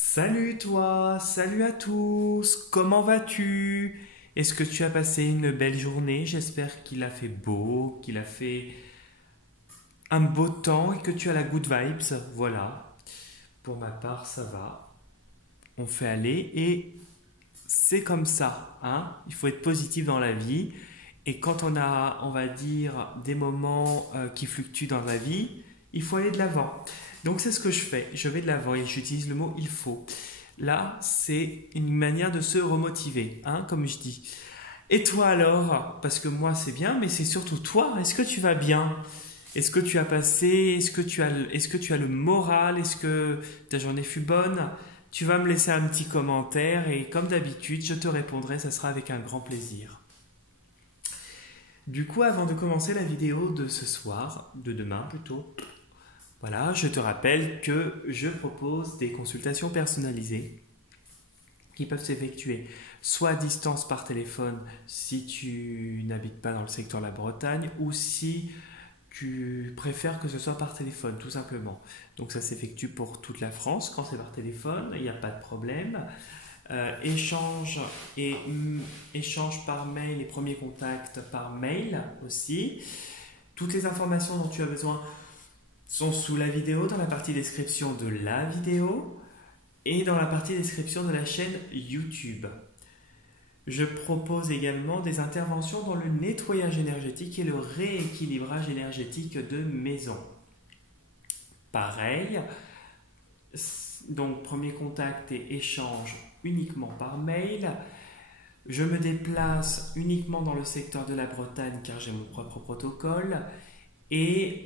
Salut toi, salut à tous, comment vas-tu? Est-ce que tu as passé une belle journée? J'espère qu'il a fait beau, qu'il a fait un beau temps et que tu as la good vibes. Voilà, pour ma part ça va, on fait aller et c'est comme ça, hein? Il faut être positif dans la vie et quand on a, on va dire, des moments qui fluctuent dans la vie, il faut aller de l'avant. Donc c'est ce que je fais, je vais de l'avant et j'utilise le mot il faut. Là, c'est une manière de se remotiver, hein, comme je dis. Et toi alors? Parce que moi c'est bien, mais c'est surtout toi. Est-ce que tu vas bien? Est-ce que tu as passé? Est-ce que tu as le moral? Est-ce que ta journée fut bonne? Tu vas me laisser un petit commentaire et comme d'habitude, je te répondrai, ça sera avec un grand plaisir. Du coup, avant de commencer la vidéo de ce soir, de demain plutôt, voilà, je te rappelle que je propose des consultations personnalisées qui peuvent s'effectuer soit à distance par téléphone si tu n'habites pas dans le secteur de la Bretagne ou si tu préfères que ce soit par téléphone, tout simplement. Donc ça s'effectue pour toute la France quand c'est par téléphone, il n'y a pas de problème. Échange échange par mail, les premiers contacts par mail aussi. Toutes les informations dont tu as besoin sont sous la vidéo, dans la partie description de la vidéo et dans la partie description de la chaîne YouTube. Je propose également des interventions dans le nettoyage énergétique et le rééquilibrage énergétique de maison. Pareil, donc premier contact et échange uniquement par mail. Je me déplace uniquement dans le secteur de la Bretagne car j'ai mon propre protocole. Et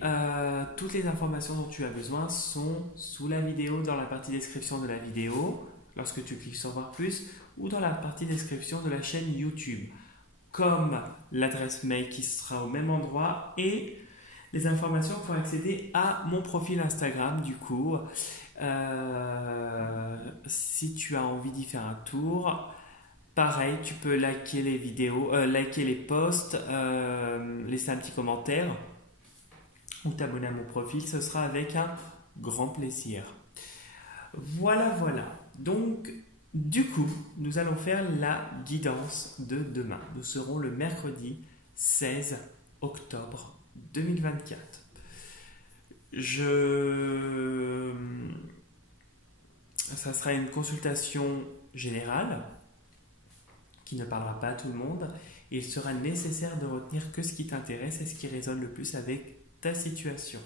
toutes les informations dont tu as besoin sont sous la vidéo, dans la partie description de la vidéo, lorsque tu cliques sur voir plus, ou dans la partie description de la chaîne YouTube, comme l'adresse mail qui sera au même endroit et les informations pour accéder à mon profil Instagram du coup. Si tu as envie d'y faire un tour, pareil, tu peux liker les vidéos, liker les posts, laisser un petit commentaire ou t'abonner à mon profil, ce sera avec un grand plaisir. Voilà. Donc, du coup, nous allons faire la guidance de demain. Nous serons le mercredi 16 octobre 2024. Ça sera une consultation générale qui ne parlera pas à tout le monde et il sera nécessaire de retenir que ce qui t'intéresse et ce qui résonne le plus avec ta situation.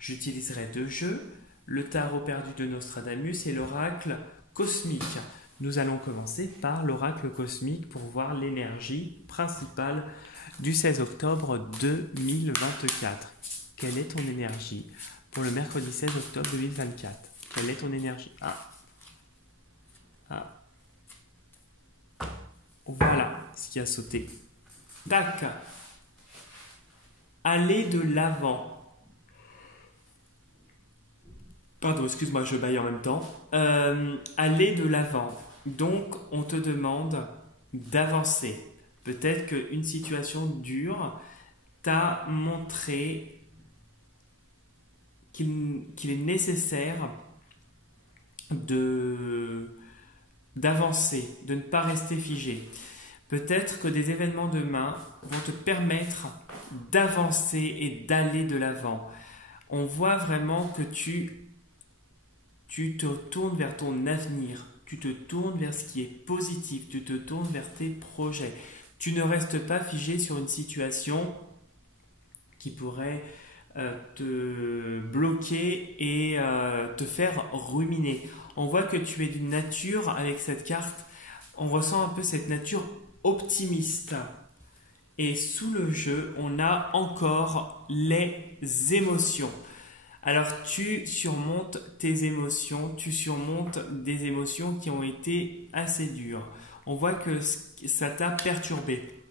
J'utiliserai deux jeux, le tarot perdu de Nostradamus et l'oracle cosmique. Nous allons commencer par l'oracle cosmique pour voir l'énergie principale du 16 octobre 2024. Quelle est ton énergie pour le mercredi 16 octobre 2024? Quelle est ton énergie? Voilà ce qui a sauté. Tac. Aller de l'avant. Pardon, excuse-moi, je baille en même temps. Aller de l'avant. Donc, on te demande d'avancer. Peut-être qu'une situation dure t'a montré qu'il est nécessaire d'avancer, de ne pas rester figé. Peut-être que des événements demain vont te permettre d'avancer et d'aller de l'avant. On voit vraiment que tu te tournes vers ton avenir, tu te tournes vers ce qui est positif, tu te tournes vers tes projets. Tu ne restes pas figé sur une situation qui pourrait te bloquer et te faire ruminer. On voit que tu es d'une nature, avec cette carte, on ressent un peu cette nature optimiste. Et sous le jeu, on a encore les émotions. Alors tu surmontes tes émotions, tu surmontes des émotions qui ont été assez dures. On voit que ça t'a perturbé.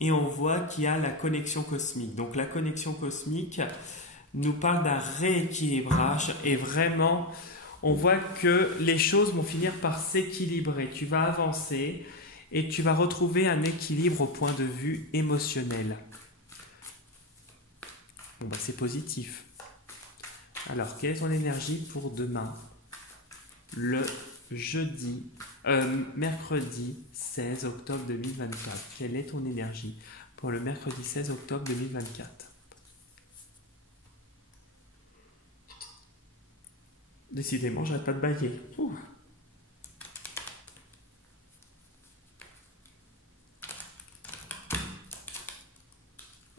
Et on voit qu'il y a la connexion cosmique. Donc la connexion cosmique nous parle d'un rééquilibrage et vraiment, on voit que les choses vont finir par s'équilibrer. Tu vas avancer et tu vas retrouver un équilibre au point de vue émotionnel. Bon, bah, c'est positif. Alors, quelle est ton énergie pour demain, le mercredi 16 octobre 2024? Quelle est ton énergie pour le mercredi 16 octobre 2024? Décidément, j'arrête pas de bailler. Ouh.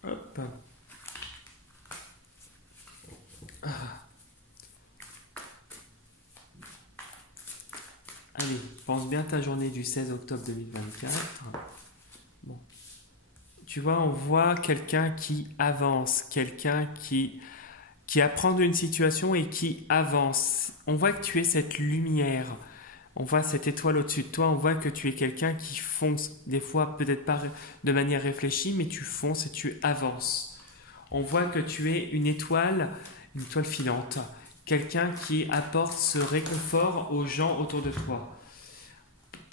Hop. Allez, pense bien à ta journée du 16 octobre 2024. Bon. Tu vois, on voit quelqu'un qui avance, quelqu'un qui apprend d'une situation et qui avance. On voit que tu es cette lumière, on voit cette étoile au-dessus de toi, on voit que tu es quelqu'un qui fonce, des fois peut-être pas de manière réfléchie, mais tu fonces et tu avances. On voit que tu es une étoile filante, quelqu'un qui apporte ce réconfort aux gens autour de toi.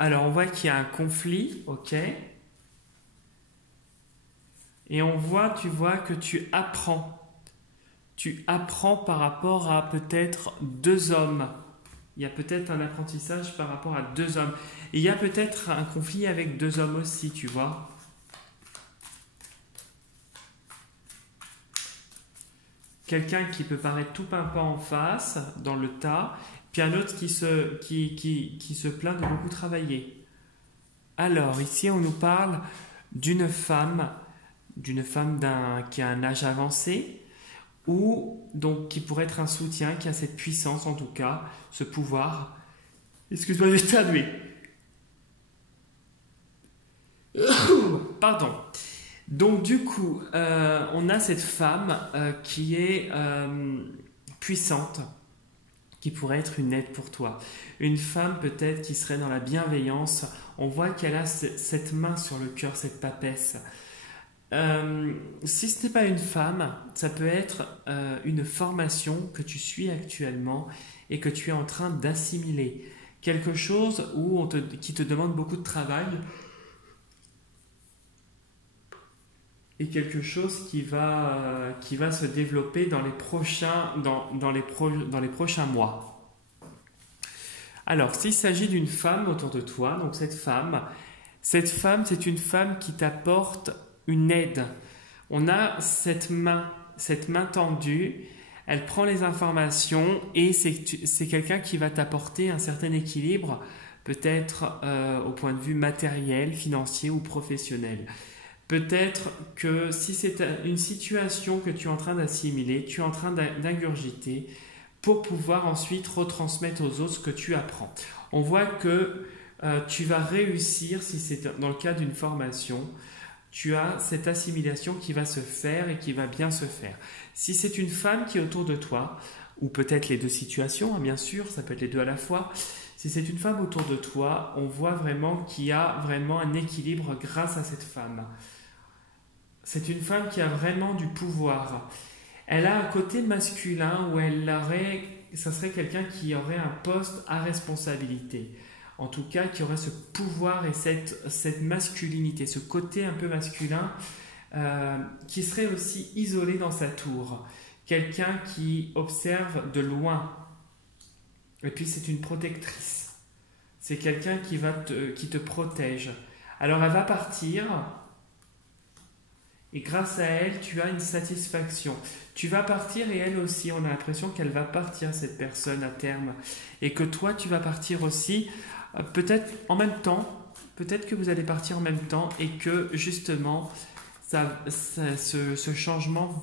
Alors on voit qu'il y a un conflit, ok? Et tu vois que tu apprends. Tu apprends par rapport à peut-être deux hommes. Il y a peut-être un apprentissage par rapport à deux hommes. Et il y a peut-être un conflit avec deux hommes aussi, tu vois. Quelqu'un qui peut paraître tout pimpant en face, dans le tas, puis un autre qui se plaint de beaucoup travailler. Alors, ici, on nous parle d'une femme qui a un âge avancé, ou donc qui pourrait être un soutien, qui a cette puissance en tout cas, ce pouvoir. Excuse-moi, j'ai éternué. Pardon. Donc du coup, on a cette femme qui est puissante, qui pourrait être une aide pour toi. Une femme peut-être qui serait dans la bienveillance. On voit qu'elle a cette main sur le cœur, cette papesse. Si ce n'est pas une femme, ça peut être une formation que tu suis actuellement et que tu es en train d'assimiler. Quelque chose qui te demande beaucoup de travail et quelque chose qui va se développer dans les prochains mois. Alors, s'il s'agit d'une femme autour de toi, donc cette femme, c'est une femme qui t'apporte une aide. On a cette main tendue, elle prend les informations et c'est quelqu'un qui va t'apporter un certain équilibre, peut-être au point de vue matériel, financier ou professionnel. Peut-être que si c'est une situation que tu es en train d'assimiler, tu es en train d'ingurgiter pour pouvoir ensuite retransmettre aux autres ce que tu apprends. On voit que tu vas réussir, si c'est dans le cas d'une formation, tu as cette assimilation qui va se faire et qui va bien se faire. Si c'est une femme qui est autour de toi, ou peut-être les deux situations, hein, bien sûr, ça peut être les deux à la fois. Si c'est une femme autour de toi, on voit vraiment qu'il y a vraiment un équilibre grâce à cette femme. C'est une femme qui a vraiment du pouvoir. Elle a un côté masculin où ça serait quelqu'un qui aurait un poste à responsabilité. En tout cas, qui aurait ce pouvoir et cette masculinité, ce côté un peu masculin, qui serait aussi isolé dans sa tour. Quelqu'un qui observe de loin. Et puis c'est une protectrice. C'est quelqu'un qui te protège. Alors elle va partir. Et grâce à elle, tu as une satisfaction. Tu vas partir et elle aussi, on a l'impression qu'elle va partir, cette personne, à terme. Et que toi, tu vas partir aussi, peut-être en même temps, peut-être que vous allez partir en même temps et que justement, ce changement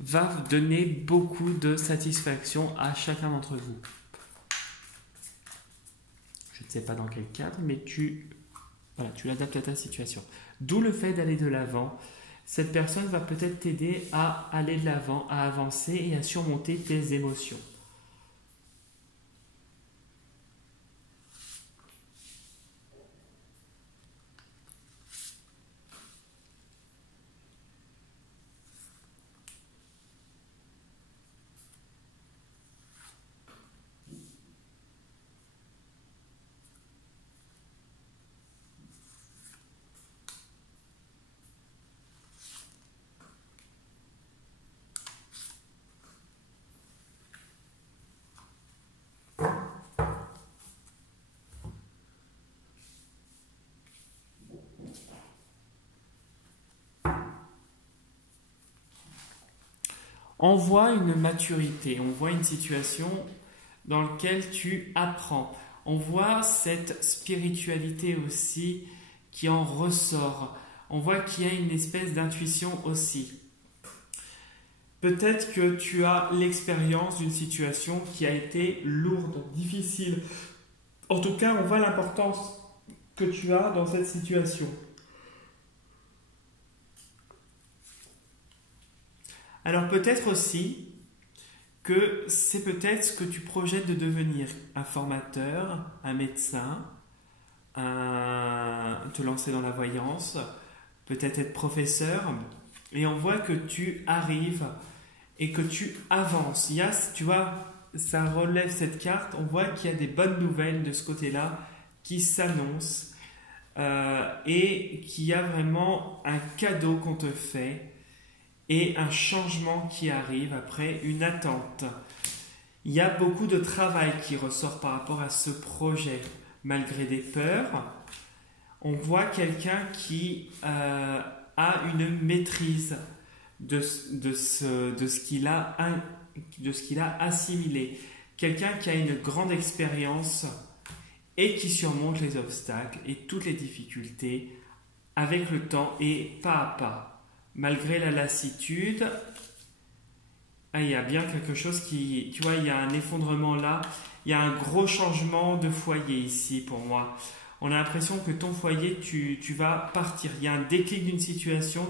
va donner beaucoup de satisfaction à chacun d'entre vous. Je ne sais pas dans quel cadre, mais tu l'adaptes à ta situation. D'où le fait d'aller de l'avant. Cette personne va peut-être t'aider à aller de l'avant, à avancer et à surmonter tes émotions. on voit une maturité, on voit une situation dans laquelle tu apprends. On voit cette spiritualité aussi qui en ressort. On voit qu'il y a une espèce d'intuition aussi. Peut-être que tu as l'expérience d'une situation qui a été lourde, difficile. En tout cas, on voit l'importance que tu as dans cette situation. Alors peut-être aussi que c'est peut-être ce que tu projettes de devenir, un formateur, un médecin, te lancer dans la voyance, peut-être être professeur, et on voit que tu arrives et que tu avances. Il y a, tu vois, ça relève cette carte, on voit qu'il y a des bonnes nouvelles de ce côté-là qui s'annoncent et qu'il y a vraiment un cadeau qu'on te fait et un changement qui arrive après une attente. Il y a beaucoup de travail qui ressort par rapport à ce projet, malgré des peurs. On voit quelqu'un qui a une maîtrise de ce qu'il a assimilé. Quelqu'un qui a une grande expérience et qui surmonte les obstacles et toutes les difficultés avec le temps et pas à pas. Malgré la lassitude, il y a bien quelque chose qui... Tu vois, il y a un effondrement là. Il y a un gros changement de foyer ici pour moi. On a l'impression que ton foyer, tu vas partir. Il y a un déclic d'une situation.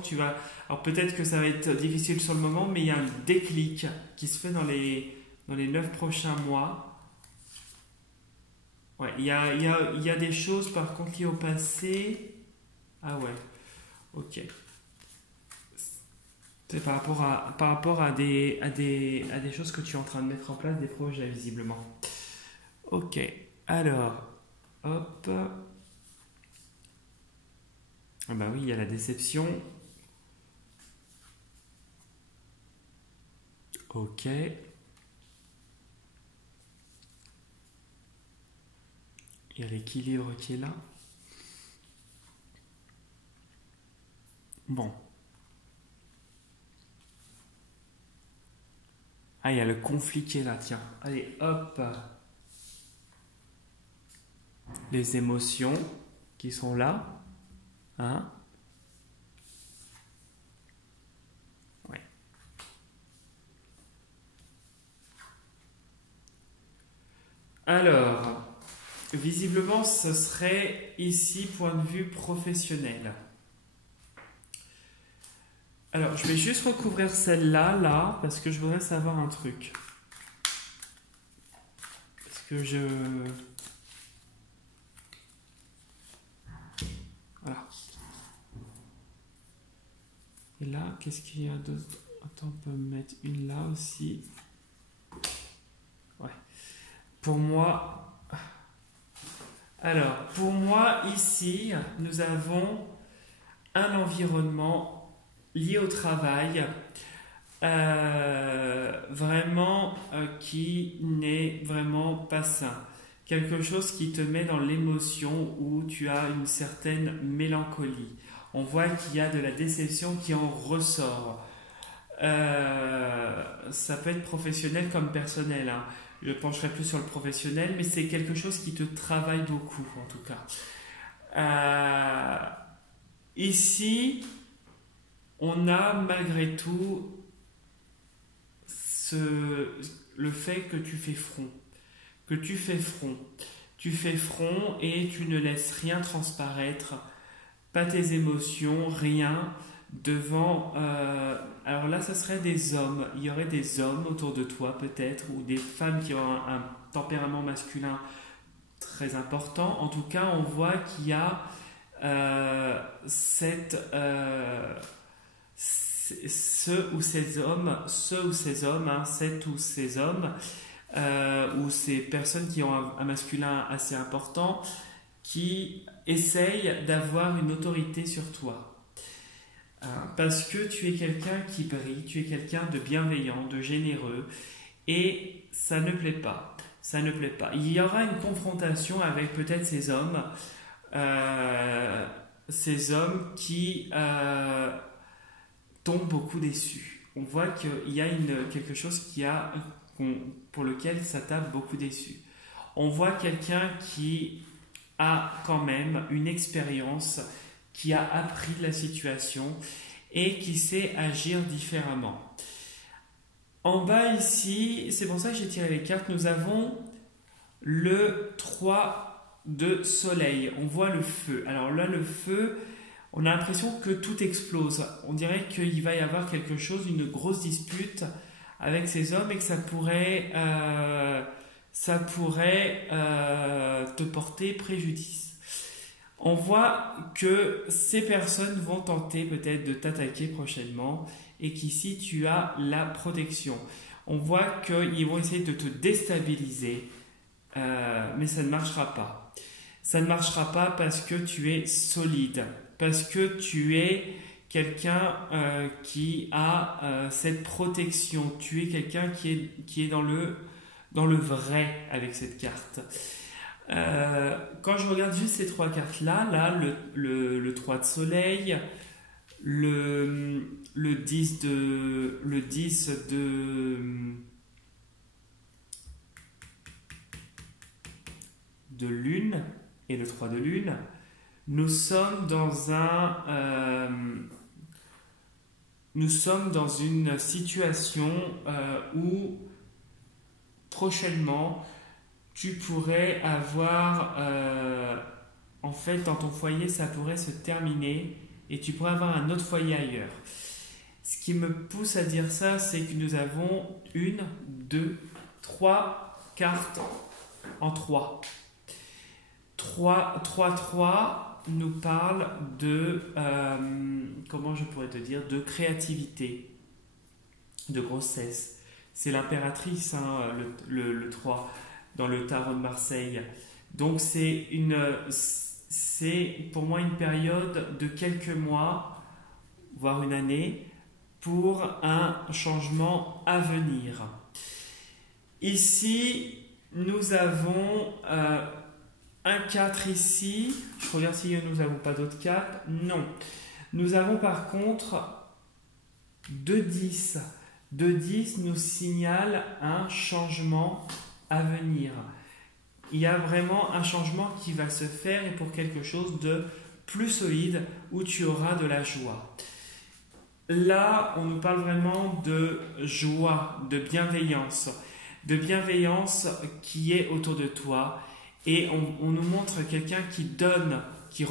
Alors peut-être que ça va être difficile sur le moment, mais il y a un déclic qui se fait dans les 9 prochains mois. Ouais, il y a des choses par contre liées au passé. Ah ouais, ok. C'est par rapport à des choses que tu es en train de mettre en place, des projets visiblement. Ok, alors, hop. Ah bah oui, il y a la déception. Ok. Il y a l'équilibre qui est là. Bon. Ah, il y a le conflit qui est là, tiens. Allez, hop. Les émotions qui sont là. Hein? Ouais. Alors, visiblement, ce serait ici point de vue professionnel. Alors, je vais juste recouvrir celle-là, là, parce que je voudrais savoir un truc. Parce que Voilà. Et là, qu'est-ce qu'il y a d'autre? Attends, on peut mettre une là aussi. Ouais. Pour moi... Alors, pour moi, ici, nous avons un environnement lié au travail, vraiment qui n'est vraiment pas sain. Quelque chose qui te met dans l'émotion où tu as une certaine mélancolie. On voit qu'il y a de la déception qui en ressort. Ça peut être professionnel comme personnel, hein. Je pencherai plus sur le professionnel, mais c'est quelque chose qui te travaille beaucoup en tout cas. Ici, on a malgré tout le fait que tu fais front. Que tu fais front. Tu fais front et tu ne laisses rien transparaître, pas tes émotions, rien devant... alors là, ce serait des hommes. Il y aurait des hommes autour de toi peut-être, ou des femmes qui ont un tempérament masculin très important. En tout cas, on voit qu'il y a ceux ou ces hommes, ou ces personnes qui ont un masculin assez important, qui essayent d'avoir une autorité sur toi. Parce que tu es quelqu'un qui brille, tu es quelqu'un de bienveillant, de généreux, et ça ne plaît pas. Ça ne plaît pas. Il y aura une confrontation avec peut-être ces hommes qui t'ont beaucoup déçu. on voit qu'il y a quelque chose pour lequel ça t'a beaucoup déçu. On voit quelqu'un qui a quand même une expérience, qui a appris de la situation et qui sait agir différemment. En bas ici, c'est pour ça que j'ai tiré les cartes, nous avons le 3 de soleil. On voit le feu. Alors là, le feu, on a l'impression que tout explose. On dirait qu'il va y avoir quelque chose, une grosse dispute avec ces hommes et que ça pourrait te porter préjudice. On voit que ces personnes vont tenter peut-être de t'attaquer prochainement et qu'ici tu as la protection. On voit qu'ils vont essayer de te déstabiliser, mais ça ne marchera pas. Ça ne marchera pas parce que tu es solide, parce que tu es quelqu'un qui a cette protection. Tu es quelqu'un qui est dans le vrai avec cette carte. Quand je regarde juste ces trois cartes-là, le 3 de soleil, le 10 de lune et le 3 de lune, nous sommes dans une situation où prochainement tu pourrais avoir en fait dans ton foyer ça pourrait se terminer et tu pourrais avoir un autre foyer ailleurs. Ce qui me pousse à dire ça, c'est que nous avons 1, 2, 3 cartes en 3. 3 nous parle de, comment je pourrais te dire, de créativité, de grossesse. C'est l'impératrice, le 3, dans le tarot de Marseille. Donc c'est pour moi une période de quelques mois, voire une année, pour un changement à venir. Ici, nous avons un 4 ici. Je regarde si nous n'avons pas d'autres 4. Non. Nous avons par contre 2 10. 2 10 nous signale un changement à venir. Il y a vraiment un changement qui va se faire et pour quelque chose de plus solide où tu auras de la joie. Là, on nous parle vraiment de joie, de bienveillance qui est autour de toi. Et on nous montre quelqu'un qui donne, qui peut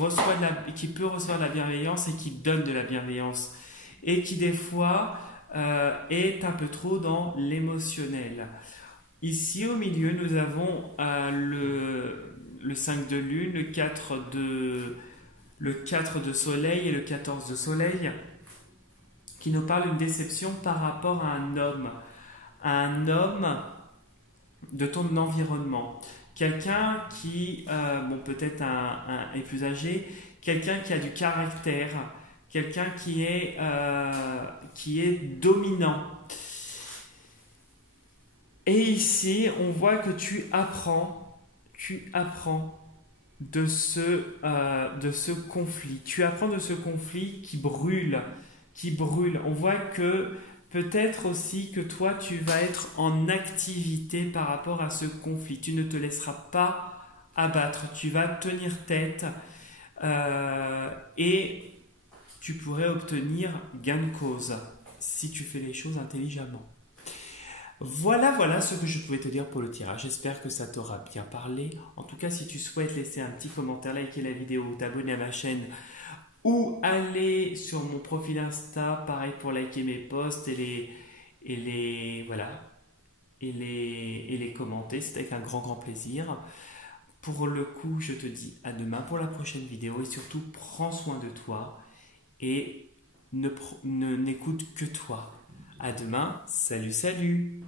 recevoir de la bienveillance et qui donne de la bienveillance. Et qui des fois est un peu trop dans l'émotionnel. Ici au milieu, nous avons le 5 de lune, le 4 de soleil et le 14 de soleil, qui nous parle d'une déception par rapport à un homme de ton environnement. Quelqu'un qui, peut-être est plus âgé, quelqu'un qui a du caractère, quelqu'un qui est dominant. Et ici, on voit que tu apprends de ce conflit. Tu apprends de ce conflit qui brûle. On voit que peut-être aussi que toi, tu vas être en activité par rapport à ce conflit. Tu ne te laisseras pas abattre. Tu vas tenir tête et tu pourrais obtenir gain de cause si tu fais les choses intelligemment. Voilà ce que je pouvais te dire pour le tirage. J'espère que ça t'aura bien parlé. En tout cas, si tu souhaites laisser un petit commentaire, liker la vidéo, t'abonner à ma chaîne ou aller sur mon profil Insta, pareil pour liker mes posts et les commenter, c'est avec un grand plaisir. Pour le coup, je te dis à demain pour la prochaine vidéo et surtout prends soin de toi et n'écoute que toi. À demain, salut.